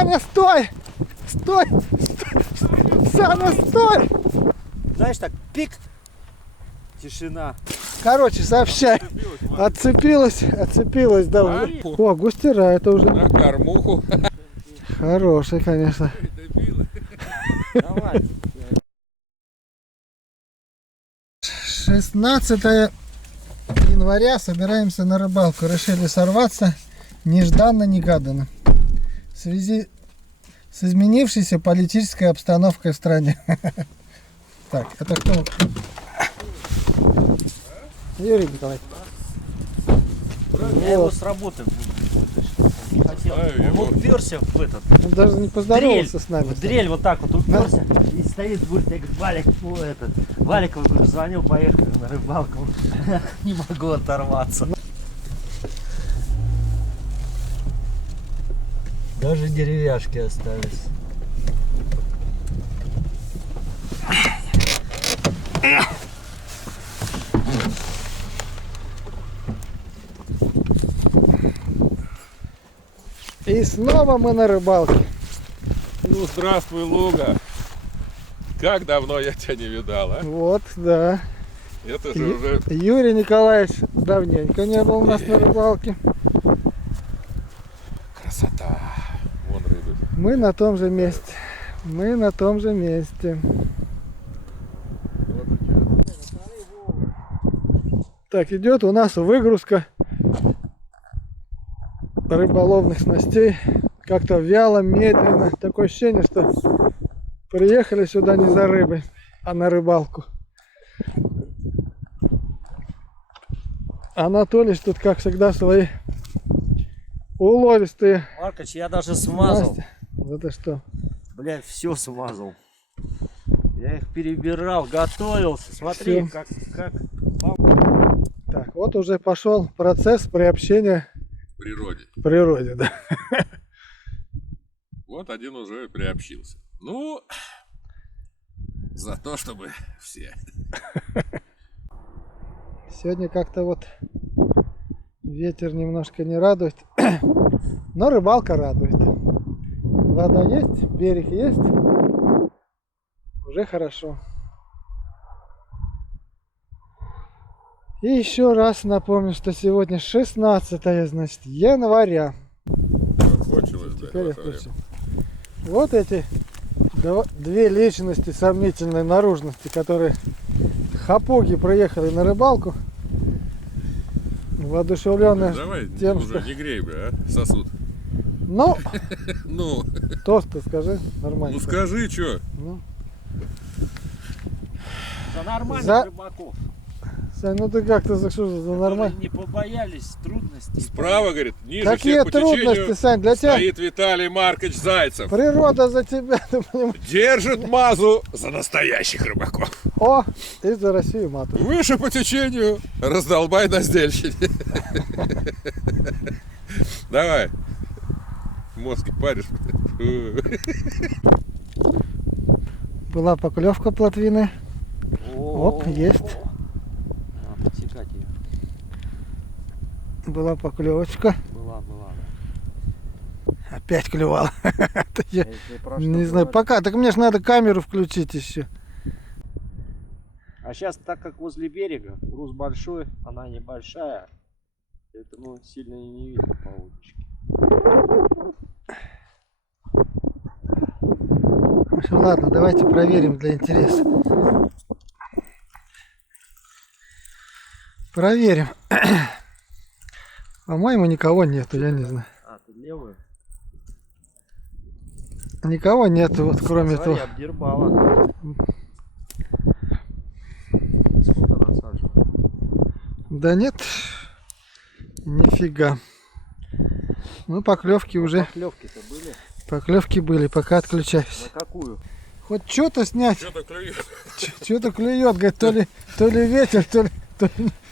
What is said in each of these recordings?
Саня, стой! Стой! Стой! Саня, стой! Знаешь, так пик, тишина. Короче, сообщай. Отцепилась, да. О, густера, это уже На кормуху. хороший, конечно. Давай. 16 января, собираемся на рыбалку. Решили сорваться нежданно-негаданно. В связи с изменившейся политической обстановкой в стране. Так, это кто? Юрий Николаевич. Я его с работы хотел. Он уперся в этот. Он даже не поздоровался с нами. В дрель вот так вот уперся. И стоит, говорит, я говорю, Валик, ну этот. Валиков, говорю, звонил, поехали на рыбалку. Не могу оторваться. Даже деревяшки остались. И снова мы на рыбалке. Ну, здравствуй, Луга. Как давно я тебя не видал, а? Вот, да. Это же уже... Юрий Николаевич давненько не был у нас на рыбалке. Красота. Вон рыбы. Мы на том же месте. Мы на том же месте. Вот у тебя. Так, идет у нас выгрузка рыболовных снастей. Как-то вяло, медленно. Такое ощущение, что приехали сюда не за рыбой, а на рыбалку. Анатолий тут, как всегда, свои уловистые. Маркович, я даже смазал. снасти. Это что? Блядь, все смазал. Я их перебирал, готовился. Смотри, Всё. как. Так, вот уже пошел процесс приобщения В природе. к природе, да. Вот один уже приобщился. Ну, за то, чтобы все. Сегодня как-то вот ветер немножко не радует, но рыбалка радует. Вода есть, берег есть, уже хорошо. И еще раз напомню, что сегодня 16 значит, января. Кончилось, да, Теперь я в это время. включу. Вот эти две личности сомнительной наружности, которые хапуги приехали на рыбалку, воодушевленные Давай тем, уже что... не грей бы, а, сосуд. Ну, Ну, тост-то скажи, нормально. ну скажи, что? Ну, За нормальных За- рыбаков. Сань, ну ты как-то за что за Которые нормально? не побоялись трудностей. Справа, говорит, ниже Какие всех по трудности, течению Сань, для тебя стоит Виталий Маркович Зайцев. природа за тебя, ты понимаешь? Держит мазу за настоящих рыбаков. О, и за Россию мату. Выше по течению раздолбай на сдельщине. Давай. Мозги паришь. Была поклевка плотвины. Оп, есть. Подсекать ее. Была поклевочка. Была. Опять клевала. Это я Если про что не знаю, говорить. пока. Так мне же надо камеру включить еще. А сейчас, так как возле берега, груз большой, она небольшая, поэтому сильно и не видно по удочке. В общем, ладно, давайте проверим для интереса. Проверим. По-моему, никого нету, я не знаю. А, ты левую? Никого нету, вот кроме Смотри, этого. обдербала. Сколько она сажала? Да нет, нифига. Ну, поклевки уже. Поклевки-то были? Поклевки были, пока отключаюсь. На какую? Хоть что-то снять. Что-то клюет. Что-то клюет, говорит, то ли ветер, то ли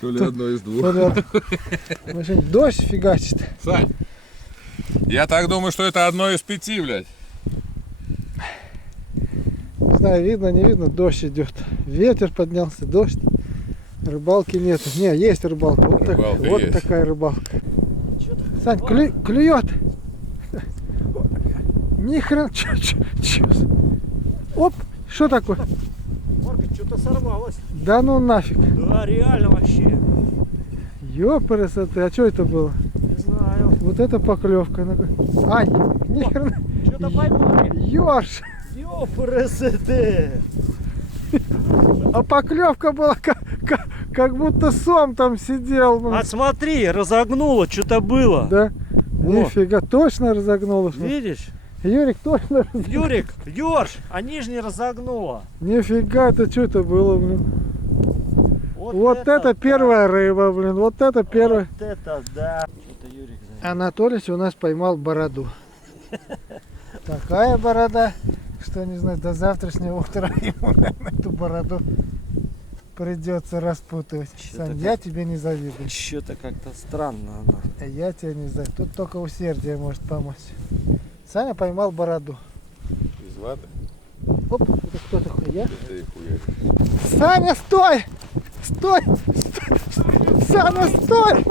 То ли одно из двух. то ли... В общем, дождь фигачит. Сань, я так думаю, что это одно из 5, блядь. Не знаю, видно, не видно, дождь идет. Ветер поднялся, дождь. Рыбалки нет. Не, есть рыбалка. Вот, Рыбалка вот есть. такая рыбалка. Чё ты? Сань, клюет. Ни хрена. Оп, что такое? Марка, что-то сорвалось. Да ну нафиг. Да, реально вообще. Ёпресоты, а что это было? Не знаю. Вот это поклевка. Ай, ни хрена. Что-то поймали. Ёж. Ёпресоты. А поклевка была как будто сом там сидел. А смотри, разогнуло, что-то было. Да. Нифига, точно разогнуло. Видишь? Юрик точно разогнуло. Юрик, Ёрш, а нижний разогнуло. Нифига, это что это было, блин? Вот это да. первая рыба, блин. Вот это первая. Вот это да. Что-то Юрик занес. Анатолий у нас поймал бороду. Такая борода, что не знаю, до завтрашнего утра ему, наверное, эту бороду придется распутывать. Чё-то Сань, как- я тебе не завидую. Что-то как-то странно она. Я тебя не знаю. Тут только усердие может помочь. Саня поймал бороду. Из воды. Оп, это кто такой? Я? Да и хуярь. Саня, стой! Стой! Стой! Саня, стой!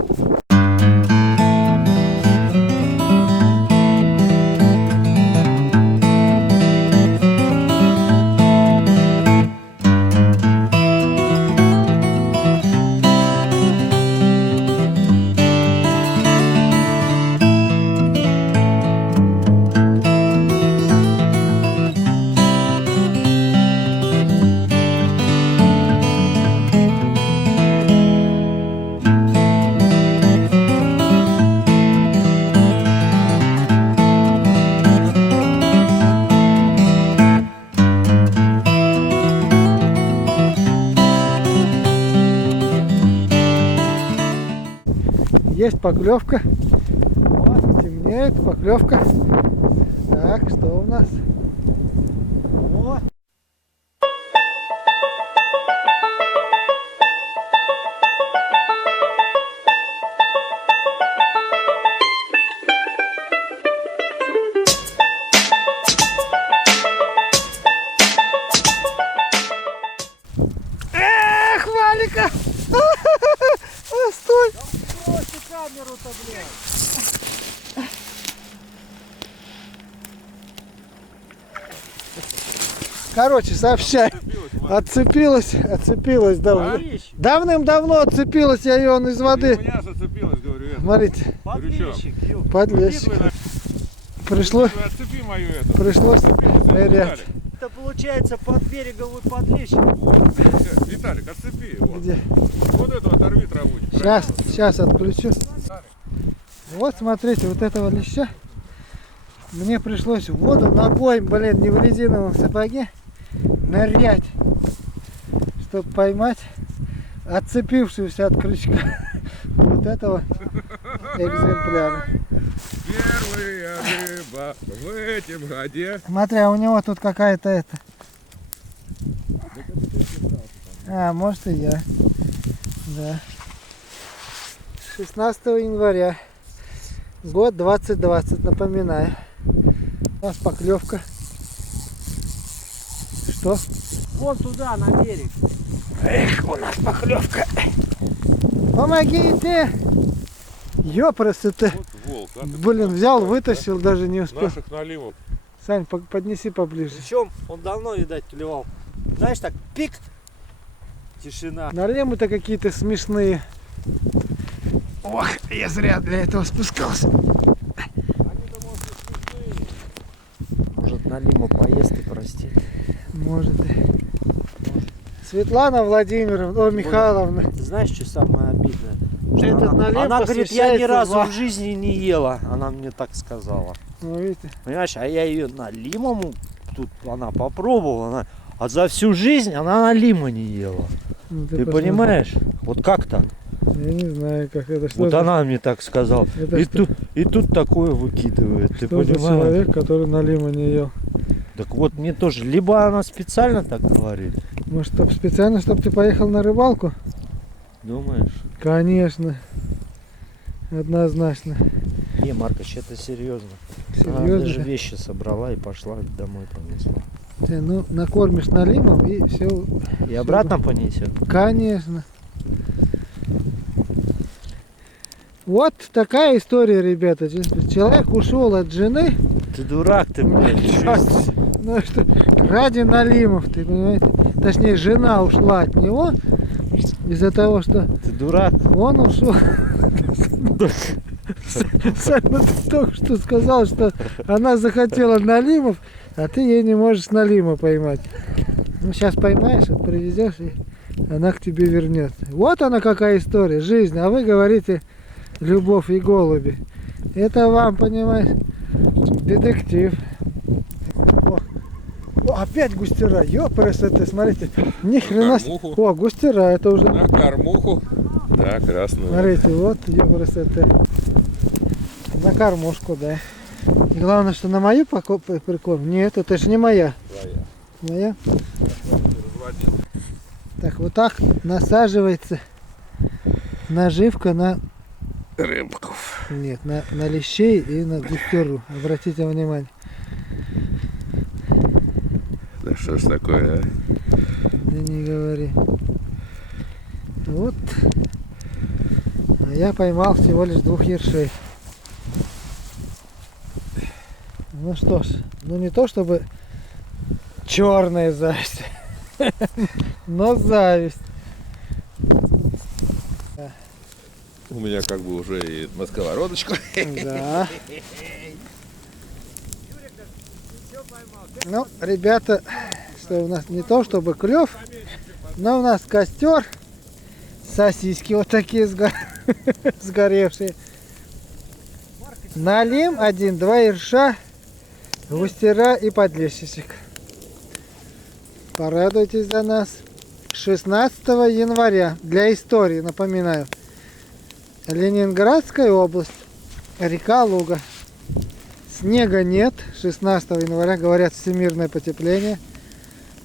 Есть поклевка. Вот, темнеет, поклевка. Так, что у нас? О, Эх, Валика! Стой! бросьте камеру-то, блядь. Короче, сообщай. Отцепилась давно. Подлещик, Давным-давно отцепилась я ее из У воды. меня зацепилось, говорю, это. Смотрите, подлещик, ё. подлещик. Вы Пришлось, отцепи мою эту. пришлось Отцепи, нырять. Это получается под береговой подлещик. Виталик. Виталик, отцепи его. Где? Вот эту оторви траву. Сейчас отключу. Вот смотрите, вот этого леща. Мне пришлось в воду ногой, блин, не в резиновом сапоге, нырять, чтобы поймать отцепившуюся от крючка вот этого экземпляра. Первая рыба в этом годе. Смотри, а у него тут какая-то это. А, может и я. Да. 16 января. Год 2020, напоминаю. У нас поклевка. Что? Вон туда, на берег. Эх, у нас поклевка. Помогите! Ёпросы ты. Вот волк. А ты Блин, взял, вытащил, даже не успел. наших налимов. Сань, поднеси поближе. Причем он давно, видать, клевал. Знаешь, так пик. Тишина. Налемы-то какие-то смешные. Ох, я зря для этого спускался. Может, Налима поест и простит. Может. Светлана Владимировна, о, Михайловна. Ты знаешь, что самое обидное? Этот налим Она говорит, я ни посвящается разу вам. в жизни не ела. Она мне так сказала. Ну, видите, Понимаешь, а я ее налимому, тут она попробовала, а за всю жизнь она налима не ела. ну, Ты посмотри. понимаешь? Вот как так? Я не знаю, как это. Что Вот за- она мне так сказала. Это И, что? и тут такое выкидывает. Ты Что за понимаешь? человек, который налима не ел? Так вот мне тоже. Либо она специально так говорит. Может, специально, чтобы ты поехал на рыбалку? Думаешь? Конечно. Однозначно. Не, Маркоч, это серьезно. Она Серьезно. даже вещи собрала и пошла домой понесла. Ты, ну, накормишь налимом и все. И обратно понесет. Конечно. Вот такая история, ребята. Человек ушел от жены, Ты дурак ты, блядь. Ну что, ради налимов, ты понимаете? Точнее, жена ушла от него из-за того, что Ты дурак. он ушел. Саймон, ты только что сказал, что она захотела налимов, а ты ей не можешь налима поймать. Ну, сейчас поймаешь, вот привезешь, и она к тебе вернется. Вот она какая история, жизнь. А вы говорите, любовь и голуби. Это вам, понимаешь, детектив. О, опять густера, ёпрст, смотрите. Ни хрена себе. Кормуху. О, густера, это уже... На кормуху. Да, красную. Смотрите, вот ёпрст, на кормушку, да. И главное, что на мою прикорм. Нет, это же не моя. Твоя. Моя. Разводил. Так, вот так насаживается наживка на... Рыбков. Нет, на лещей и на густеру. Обратите внимание. Да что ж такое, а? Да не говори. Вот. А я поймал всего лишь 2 ершей. Ну что ж, ну не то чтобы черная зависть, но зависть. У меня как бы уже и на сковородочку. Да. Ну, ребята, что у нас не то чтобы клев, но у нас костер, сосиски вот такие сгоревшие. Налим 1-2 ерша, густера и подлещичек. Порадуйтесь за нас. 16 января, для истории, напоминаю, Ленинградская область, река Луга. Снега нет, 16 января, говорят, всемирное потепление.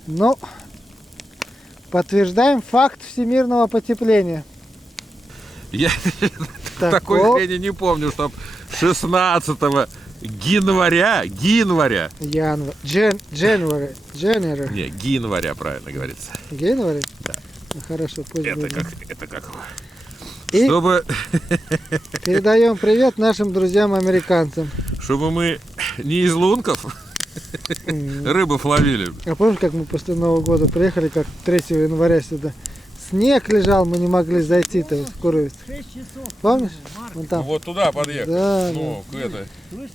Но подтверждаем факт всемирного потепления. Я такой хрени не помню, чтоб 16 января. January. Не, января правильно говорится. January? Да. Ну, хорошо, пусть будет. Это как. И Чтобы передаем привет нашим друзьям-американцам. чтобы мы не из лунков рыбов ловили. А помнишь, как мы после Нового года приехали, как 3 января сюда? Снег лежал, мы не могли зайти-то в Куровец. Помнишь? Вон там. Вот туда подъехать. Да, Ну, к этой.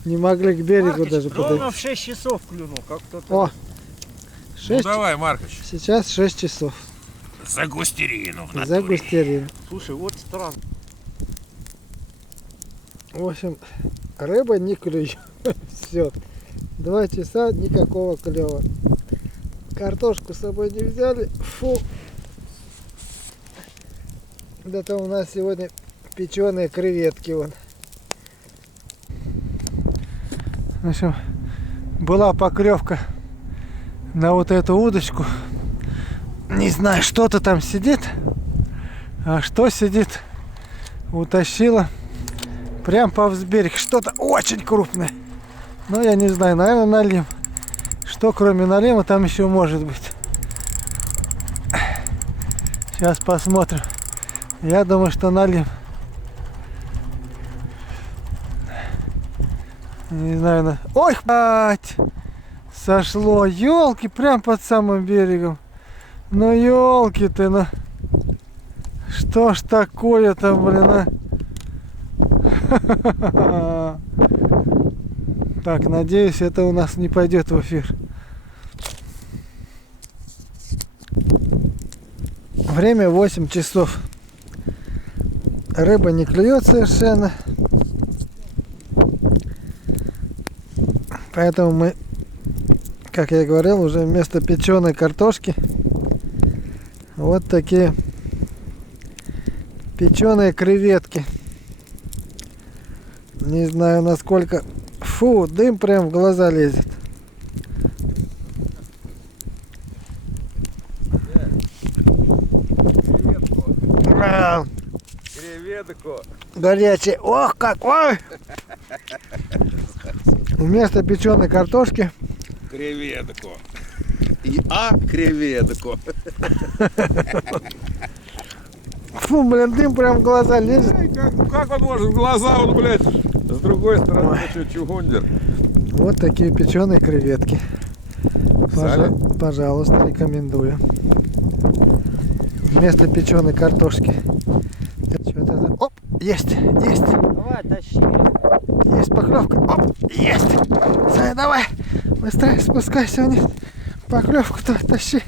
не могли к берегу Маркич, даже ровно подойти. в 6 часов клюнул, как кто-то. О, Ну 6, давай, Маркович. сейчас 6 часов. За густерину. в За натуре. густерину. Слушай, вот странно. В общем, рыба не клюет. Все. 2 часа, никакого клева. Картошку с собой не взяли. Фу. Это у нас сегодня печеные креветки. Вон. В общем, была поклевка на вот эту удочку. Не знаю, что-то там сидит. А что сидит? Утащила прям по взберег. Что-то очень крупное. Но я не знаю, наверное, налим. Что кроме налима там еще может быть? Сейчас посмотрим. Я думаю, что налим. Не знаю. Ой, блядь! Сошло. Елки, прям под самым берегом. Ну елки ты, ну. Что ж такое-то, блин, а? Так, надеюсь, это у нас не пойдет в эфир. Время 8 часов. Рыба не клюет совершенно. Поэтому мы, как я и говорил, уже вместо печеной картошки вот такие печеные креветки. Не знаю, насколько... Фу, дым прям в глаза лезет. Креветку. Горячий. Ох, какой! Вместо печеной картошки Креветку. Креветку. фу, блин, дым прям в глаза лезет. Как он может в глаза, он, блядь, с другой стороны, что чугундер. В Вот такие печеные креветки. Взяли? Пожалуйста, рекомендую. Вместо печеной картошки. Что-то за... Оп, есть. Давай, тащи. Есть поклевка. Оп, есть. Саня, давай. Быстрее спускайся вниз. Поклевку-то тащи.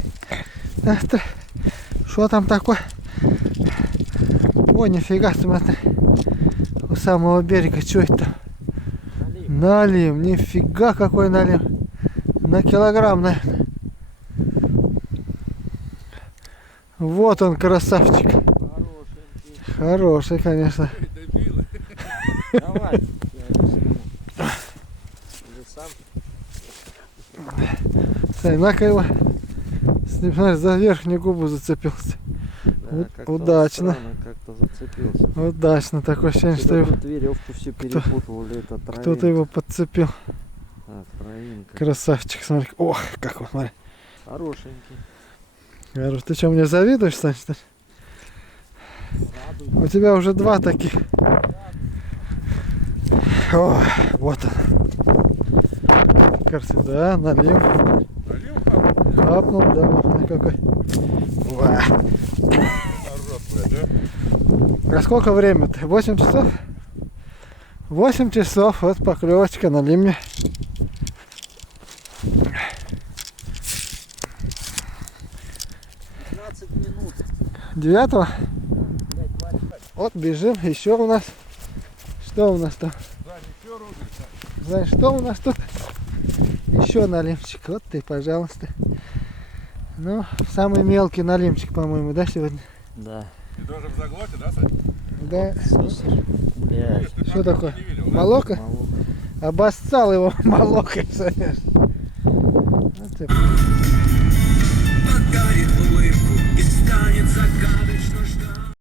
Что там такое? Ой, нифига, смотри. У самого берега, что это? Налим, нифига какой налим. На килограмм, наверное. Вот он, красавчик. Хороший, конечно. Давай. Или сам. Сань, на-ка его. Смотри, за верхнюю губу зацепился. Да, как-то удачно. странно как-то зацепился. Удачно, такое ощущение, что Сюда его, тут веревку все перепутал, или это травинка. кто-то его подцепил. А, травинка. Красавчик, смотри. Ох, как он, смотри. Хорошенький. Говорю, ты что, мне завидуешь, Сань, что ли? У тебя уже два таких. О, вот он. Кажется, да, налив. Налил Хапнул, да, вот он какой. Уа. да? А сколько время-то? 8 часов? 8 часов, вот поклевочка на лимне. Минут. 9-го? Вот бежим, еще у нас. Что у нас там? Знаешь, что у нас тут? Еще налимчик. Вот ты, пожалуйста. Ну, самый мелкий налимчик, по-моему, да, сегодня? Да. И тоже в заглоте, да, Сань? Да. Слушай, блядь. Ты Что так такое? не видел, да? Молоко? Молоко. Обоссал его молокой, Саня. Вот ты.